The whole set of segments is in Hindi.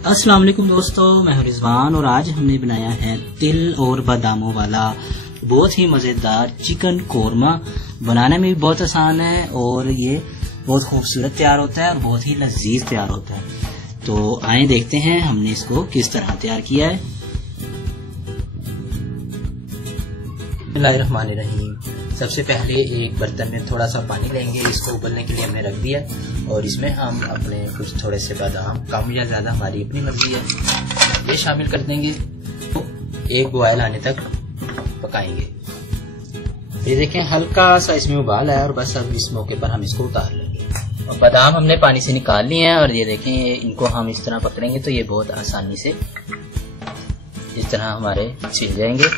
अस्सलाम वालेकुम दोस्तों, मैं हूं रिजवान और आज हमने बनाया है तिल और बादामों वाला बहुत ही मज़ेदार चिकन कोरमा। बनाने में भी बहुत आसान है और ये बहुत खूबसूरत तैयार होता है और बहुत ही लजीज तैयार होता है। तो आए देखते हैं हमने इसको किस तरह तैयार किया है। बिस्मिल्लाहिर्रहमानिर्रहीम। सबसे पहले एक बर्तन में थोड़ा सा पानी लेंगे, इसको उबलने के लिए हमने रख दिया और इसमें हम अपने कुछ थोड़े से बादाम, कम या ज़्यादा हमारी अपनी मर्जी है, ये शामिल कर देंगे। तो एक बॉयल आने तक पकाएंगे। ये देखें हल्का सा इसमें उबाल है और बस अब इस मौके पर हम इसको उतार लेंगे। और बादाम हमने पानी से निकाल लिए हैं और ये देखें इनको हम इस तरह पकड़ेंगे तो ये बहुत आसानी से इस तरह हमारे छिल जाएंगे।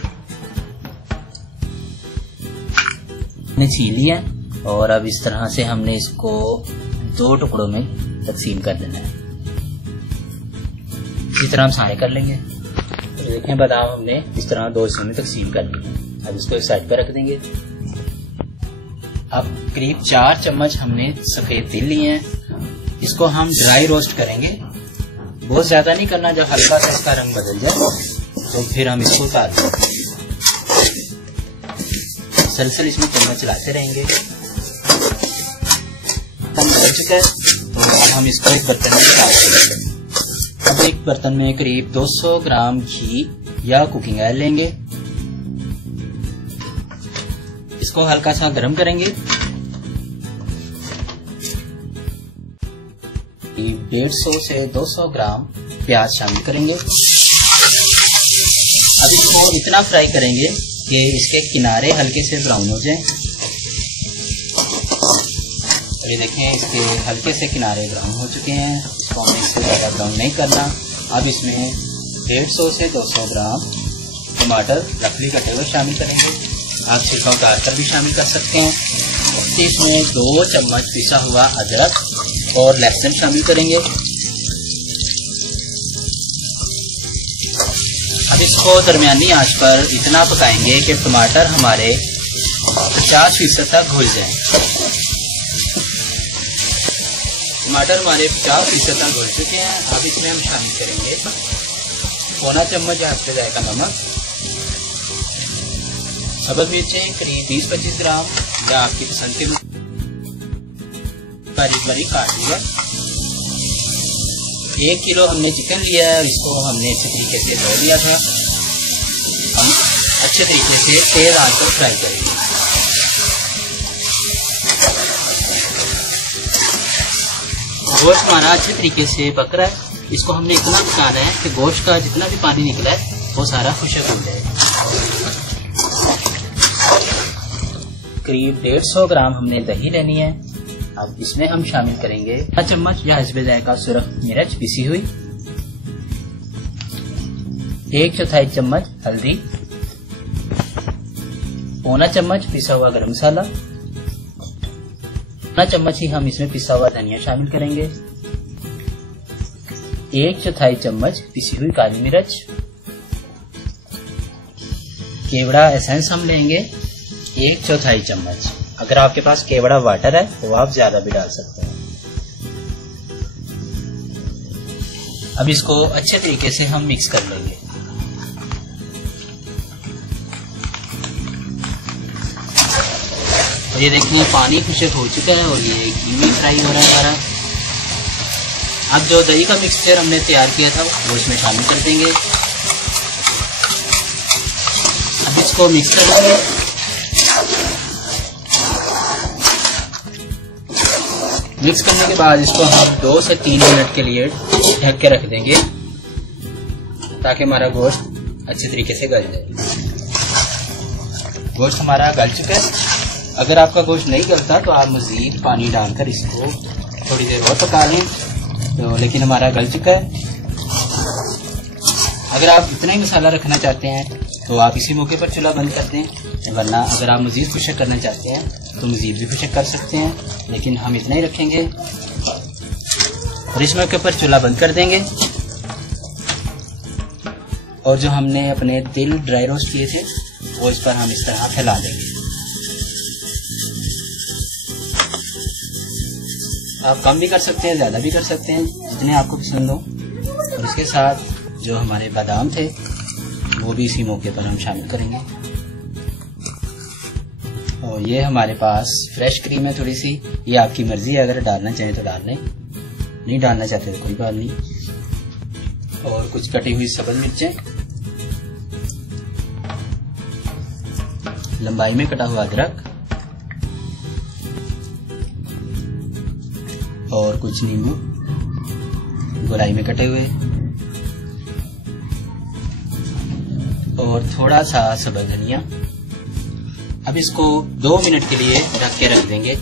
हमने छील लिया और अब इस तरह से हमने इसको 2 टुकड़ों में तकसीम कर देना है। इसी तरह हम सारे कर लेंगे। तो देखें बादाम हमने इस तरह 2 हिस्सों में तकसीम कर लिया। अब इसको एक साइड पर रख देंगे। अब करीब 4 चम्मच हमने सफेद तिल लिए हैं, इसको हम ड्राई रोस्ट करेंगे। बहुत ज्यादा नहीं करना, जब हल्का सा इसका रंग बदल जाए तो फिर हम इसको उतार देंगे। सलसल इसमें चम्मच चलाते रहेंगे। बन चुका है तो अब हम इसको एक बर्तन में डाल देंगे। अब एक बर्तन में करीब 200 ग्राम घी या कुकिंग ऑयल लेंगे, इसको हल्का सा गर्म करेंगे। 150 से 200 ग्राम प्याज शामिल करेंगे। अब इसको इतना फ्राई करेंगे कि इसके किनारे हल्के से ब्राउन हो जाएं। और ये देखें इसके हल्के से किनारे ब्राउन हो चुके हैं। इसको हमें इससे ज़्यादा ब्राउन नहीं करना। अब इसमें 150 से 200 ग्राम टमाटर रफली कटे हुए शामिल करेंगे। आप छिलका उतार कर भी शामिल कर सकते हैं। इसमें 2 चम्मच पिसा हुआ अदरक और लहसुन शामिल करेंगे। अब इसको दरमियानी आंच पर इतना पकाएंगे कि टमाटर हमारे 50% तक घुल जाएं। टमाटर हमारे 50% तक घुल चुके हैं। अब इसमें हम शामिल करेंगे 1/4 चम्मच या हफ्ते जाएगा नमक, सब्ज़ मिर्चें करीब 20-25 ग्राम या आपकी पसंद के बारीक बारीक काट लिया। 1 किलो हमने चिकन लिया है, इसको हमने अच्छे तरीके से धो लिया था। हम अच्छे तरीके से तेज आंच पर फ्राई करेंगे। गोश्त हमारा अच्छे तरीके से पक रहा है। इसको हमने इतना पकाना है कि गोश्त का जितना भी पानी निकला है वो सारा खुश्क हो जाए। करीब 150 ग्राम हमने दही लेनी है। अब इसमें हम शामिल करेंगे 1 चम्मच या हिस्बे जायका सुरख मिर्च पिसी हुई, 1/4 चम्मच हल्दी, 1/4 चम्मच पिसा हुआ गरम मसाला, 1 चम्मच ही हम इसमें पिसा हुआ धनिया शामिल करेंगे, 1/4 चम्मच पिसी हुई काली मिर्च, केवड़ा एसेंस हम लेंगे 1/4 चम्मच। अगर आपके पास केवड़ा वाटर है तो आप ज्यादा भी डाल सकते हैं। अब इसको अच्छे तरीके से हम मिक्स कर लेंगे। और ये देखिए पानी खुश्क हो चुका है और ये घी में फ्राई हो रहा है हमारा। अब जो दही का मिक्सचर हमने तैयार किया था वो इसमें शामिल कर देंगे। अब इसको मिक्स कर देंगे। मिक्स करने के बाद इसको हम 2 से 3 मिनट के लिए ढक के रख देंगे ताकि हमारा गोश्त अच्छे तरीके से गल जाए। गोश्त हमारा गल चुका है। अगर आपका गोश्त नहीं गलता तो आप मज़ीद पानी डालकर इसको थोड़ी देर और पका लें। तो लेकिन हमारा गल चुका है। अगर आप इतना ही मसाला रखना चाहते हैं तो आप इसी मौके पर चूल्हा बंद कर दें, वरना अगर आप मज़ीद खुश्क करना चाहते हैं तो मज़ीद भी खुश्क कर सकते हैं, लेकिन हम इतना ही रखेंगे और इस मौके पर चूल्हा बंद कर देंगे। और जो हमने अपने तिल ड्राई रोस्ट किए थे वो इस पर हम इस तरह फैला देंगे। आप कम भी कर सकते हैं, ज़्यादा भी कर सकते हैं, जितने आपको पसंद हो। और इसके साथ जो हमारे बादाम थे वो भी इसी मौके पर हम शामिल करेंगे। और ये हमारे पास फ्रेश क्रीम है थोड़ी सी, ये आपकी मर्जी है, अगर डालना चाहें तो डाल लें, नहीं डालना चाहते तो कोई बात नहीं। और कुछ कटी हुई सब्ज मिर्चें, लंबाई में कटा हुआ अदरक और कुछ नींबू गोलाई में कटे हुए और थोड़ा सा सब्ज धनिया। अब इसको 2 मिनट के लिए ढक के रख देंगे।